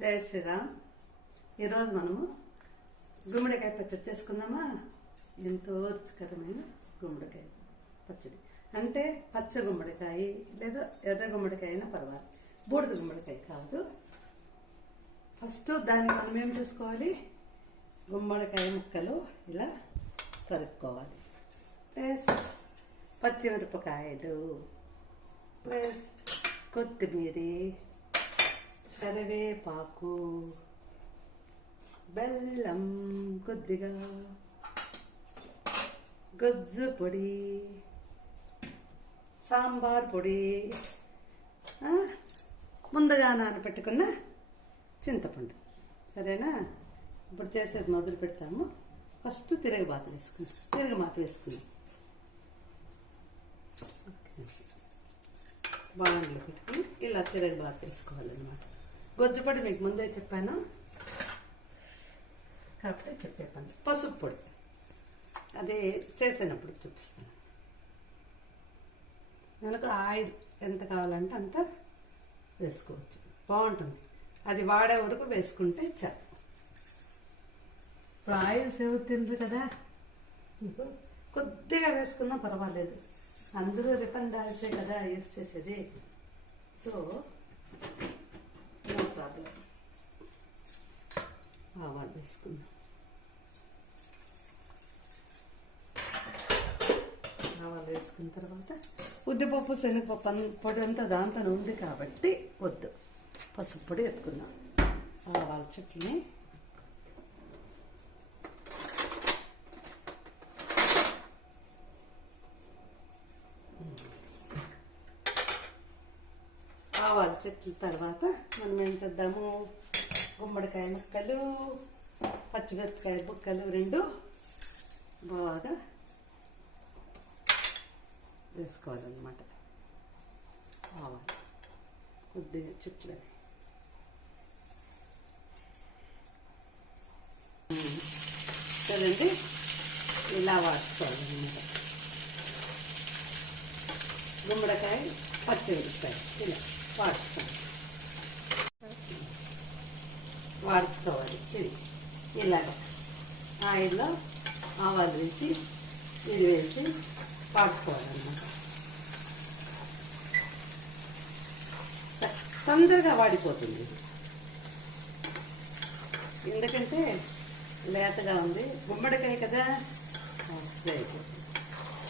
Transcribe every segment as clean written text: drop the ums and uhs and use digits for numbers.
జై శ్రీరామ్. ఈరోజు మనము గుమ్మడికాయ పచ్చడి చేసుకుందామా. ఎంతో రుచికరమైన గుమ్మడికాయ పచ్చడి అంటే పచ్చ గుమ్మడికాయ లేదా ఎర్ర గుమ్మడికాయ అయినా పర్వాలేదు, బూడిద గుమ్మడికాయ కాదు. ఫస్ట్ దాన్ని మనం ఏం చేసుకోవాలి, గుమ్మడికాయ ముక్కలు ఇలా తరుక్కోవాలి, ప్లస్ పచ్చిమిరపకాయలు, ప్లస్ కొత్తిమీర, కరివేపాకు, బెల్లం కొద్దిగా, గొజ్జు పొడి, సాంబార్ పొడి, ముందుగా నానబెట్టుకున్న చింతపండు. సరేనా? ఇప్పుడు చేసేది మొదలు పెడతాము. ఫస్ట్ తిరగమాత వేసుకుందాం. బాణలో పెట్టుకుని ఇలా తిరగమాత వేసుకోవాలన్నమాట. గొజ్జు పొడి మీకు ముందే చెప్పాను కాబట్టి చెప్పే పని. పసుపు పొడి అదే చేసినప్పుడు చూపిస్తాను. మనకు ఆయిల్ ఎంత కావాలంటే అంత వేసుకోవచ్చు, బాగుంటుంది. అది వాడే వరకు వేసుకుంటే చాలు. ఇప్పుడు ఆయిల్ సేవ్ తిండ్రు కదా, మీకు కొద్దిగా వేసుకున్నా పర్వాలేదు. అందరూ రిఫైండ్ ఆయిల్సే కదా యూజ్ చేసేది, సో నో ప్రాబ్లం. ఆవాలు వేసుకుందాం. ఆవాలు వేసుకున్న తర్వాత ఉద్దిపప్పు, శనగపప్పు పొడి అంతా దాంతో ఉంది కాబట్టి వద్దు, పసుపు పొడి ఎత్తుకుందాం. ఆవాల చట్నీ, ఆవాలు చెట్ల తర్వాత మనం ఏం చేద్దాము, గుమ్మడికాయ ముక్కలు, పచ్చిమిరపకాయ ముక్కలు రెండు బాగా వేసుకోవాలన్నమాట. ఆవాలు కొద్దిగా చుట్లని చూడండి, ఇలా వాడుకోవాలన్నమాట. గుమ్మడికాయ, పచ్చిమిరపకాయ ఇలా వాడుకోవాలి. ఇలాగ ఆయిల్లో ఆవాలు వేసి ఇది వేసి వాడుకోవాలన్నమాట. తొందరగా వాడిపోతుంది ఎందుకంటే లేతగా ఉంది గుమ్మడికాయ కదా, మస్తు అయిపోతుంది.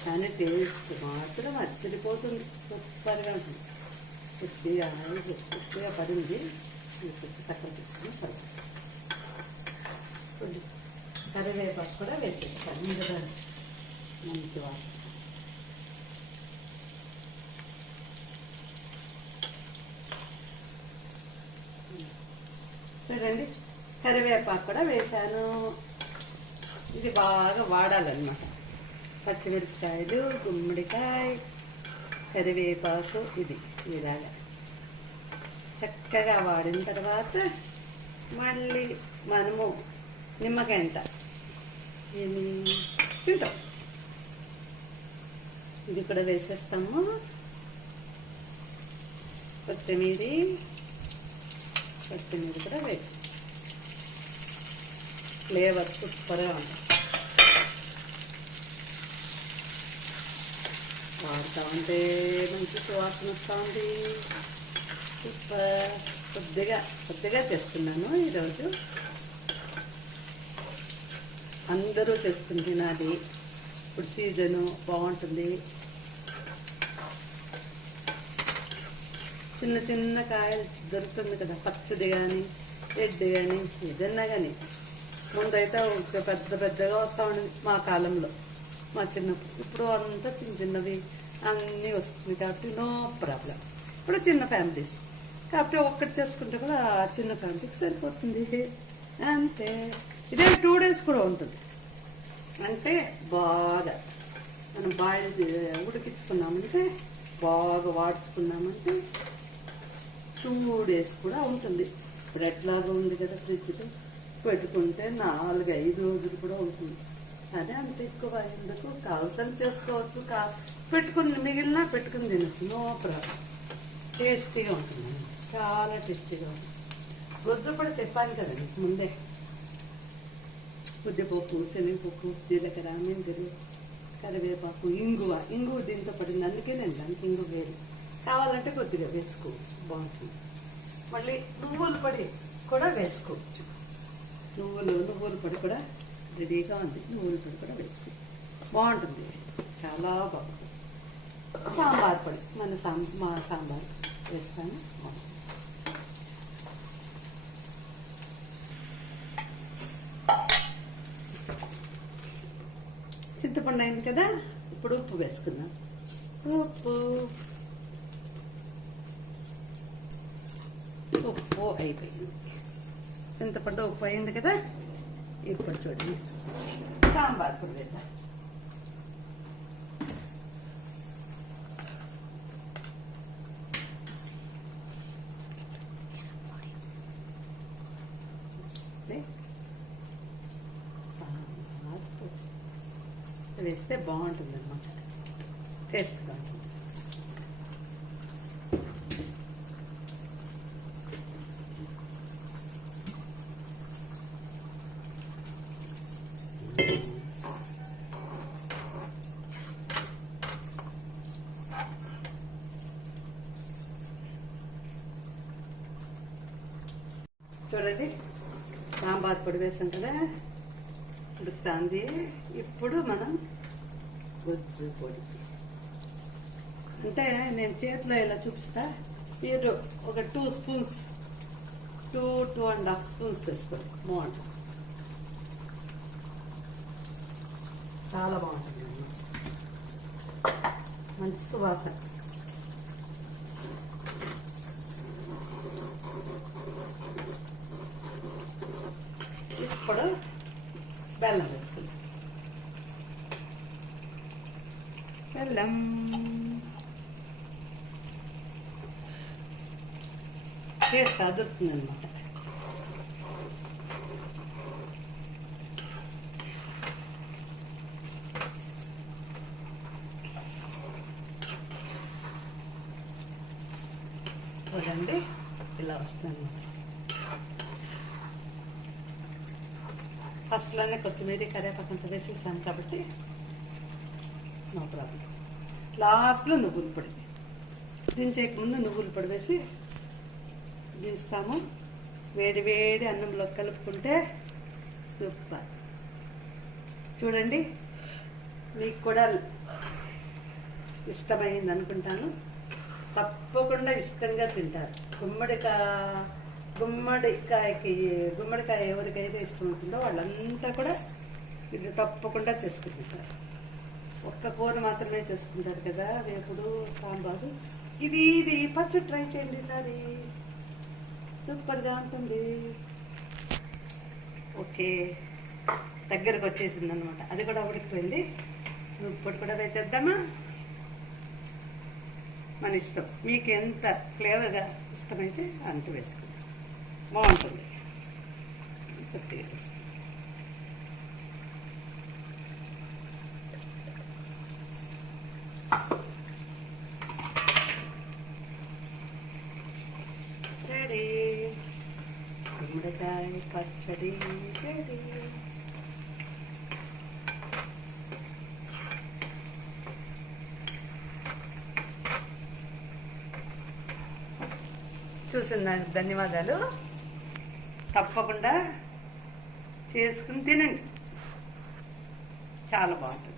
కానీ టేస్ట్ మాత్రం అదిరిపోతుంది, సూపర్గా ఉంటుంది. కొద్దిగా ఆయిల్ కొద్దిగా పడింది, కొంచెం తక్కువ తీసుకుని పడుతుంది. కొద్ది కరివేపాకు కూడా వేసేస్తాను, ఇందులో మంచి వాసన. చూడండి, కరివేపాకు కూడా వేసాను. ఇది బాగా వాడాలన్నమాట. పచ్చిమిరపకాయలు, గుమ్మడికాయ, కరివేపాకు ఇది ఇలాగా చక్కగా వాడిన తర్వాత మళ్ళీ మనము నిమ్మకాయ అంత ఏమి తింటాం, ఇది కూడా వేసేస్తాము. కొత్తిమీర కూడా వేసి ఫ్లేవర్ సూపర్గా ఉంటుంది. వాడుతూ ఉంటే మంచి సువాసన వస్తూ ఉంది. సూపర్. కొద్దిగా చేస్తున్నాను ఈరోజు. అందరూ చేసుకుని తినాలి, ఇప్పుడు సీజను బాగుంటుంది. చిన్న కాయలు దొరుకుతుంది కదా, పచ్చది కానీ రెడ్ కానీ ఏదన్నా కానీ. ముందైతే పెద్దగా వస్తూ ఉండేది మా కాలంలో, మా చిన్నప్పుడు. ఇప్పుడు అంతా చిన్నవి అన్నీ వస్తుంది కాబట్టి నో ప్రాబ్లం. ఇప్పుడు చిన్న ఫ్యామిలీస్ కాబట్టి ఒక్కటి చేసుకుంటే కూడా ఆ చిన్న ఫ్యామిలీకి సరిపోతుంది అంతే. ఇదే 2 days కూడా ఉంటుంది. అంటే బాగా మనం బాయిల్ ఉడికించుకున్నామంటే, బాగా వాడ్చుకున్నామంటే 2 days కూడా ఉంటుంది. బ్రెడ్ లాగా ఉంది కదా, ఫ్రిడ్జ్లో పెట్టుకుంటే 4-5 రోజులు కూడా ఉంటుంది. అదే అంత ఎక్కువ ఎందుకు, కావాల్సిన చేసుకోవచ్చు, పెట్టుకుని మిగిలిన పెట్టుకుని తినచ్చు, నో ప్రాబ్లం. టేస్టీగా ఉంటుంది, చాలా టేస్టీగా ఉంటుంది. గొజ్జు కూడా చెప్పాను కదా మీకు ముందే. ఉద్దిపప్పు, శనగపప్పు, జీలకర్ర, మెంతులు, కరివేపాకు, ఇంగువ దీంతో పడింది. అందుకే నేను దానికి ఇంగువ వేరు. కావాలంటే కొద్దిగా వేసుకోవచ్చు, బాగుంటుంది. మళ్ళీ నువ్వుల పొడి కూడా వేసుకోవచ్చు. నువ్వుల పొడి కూడా రెడీగా ఉంది. నువ్వుల పొడి కూడా వేసుకోవచ్చు, బాగుంటుంది, చాలా బాగుంటుంది. సాంబార్ పొడి మా సాంబార్ వేస్తాను. చింతపండు అయింది కదా, ఇప్పుడు ఉప్పు వేసుకుందాం. ఉప్పు అయిపోయింది. చింతపండు ఉప్పు అయింది కదా, ఇప్పుడు చూడండి సాంబార్ పొడి వేద్దాం. వేస్తే బాగుంటుంది అన్నమాట, టేస్ట్గా ఉంటుంది. చూడండి సాంబార్ పొడి వేసాం కదా, ఉడుకుతుంది. ఇప్పుడు మనం గొజ్జు పొడి అంటే నేను చేతిలో ఇలా చూపిస్తా, మీరు ఒక 2 స్పూన్స్ 2.5 స్పూన్స్ వేసుకోండి, బాగుంటుంది, చాలా బాగుంటుంది, మంచి సువాసన. ఇప్పుడు బెల్లం వేసుకుందాం. బెల్లం టేస్ట్ అదురుతుంది అనమాట. చూడండి ఇలా వస్తుంది. ఫస్ట్లోనే కొత్తిమీర, కరివేపాకు అంతా వేసేసాను కాబట్టి నో ప్రాబ్లం. లాస్ట్లో నువ్వుల పొడి, దించేక ముందు నువ్వుల పొడి వేసి దించుతాము. వేడి వేడి అన్నంలో కలుపుకుంటే సూపర్. చూడండి, మీకు కూడా ఇష్టమైంది అనుకుంటాను. తప్పకుండా ఇష్టంగా తింటారు. గుమ్మడికాయ ఎవరికైతే ఇష్టం ఉంటుందో వాళ్ళంతా కూడా ఇది తప్పకుండా చేసుకుంటారు. ఒక్క కూర మాత్రమే చేసుకుంటారు కదా, వేపుడు, సాంబారు. ఇది పచ్చడి ట్రై చేయండి ఈసారి, సూపర్గా ఉంటుంది. ఓకే, దగ్గరకు వచ్చేసింది అనమాట. అది కూడా ఉడికిపోయింది. ఉప్పు కూడా వేసేద్దామా? మన ఇష్టం, మీకు ఎంత ఫ్లేవర్గా ఇష్టమైతే అంత వేసుకుందాం, బాగుంటుంది. కొద్దిగా వేస్తాం. రెడీ, గుమ్మడికాయ పచ్చడి రెడీ. చూసినందుకు ధన్యవాదాలు. తప్పకుండా చేసుకుని తినండి, చాలా బాగుంటుంది.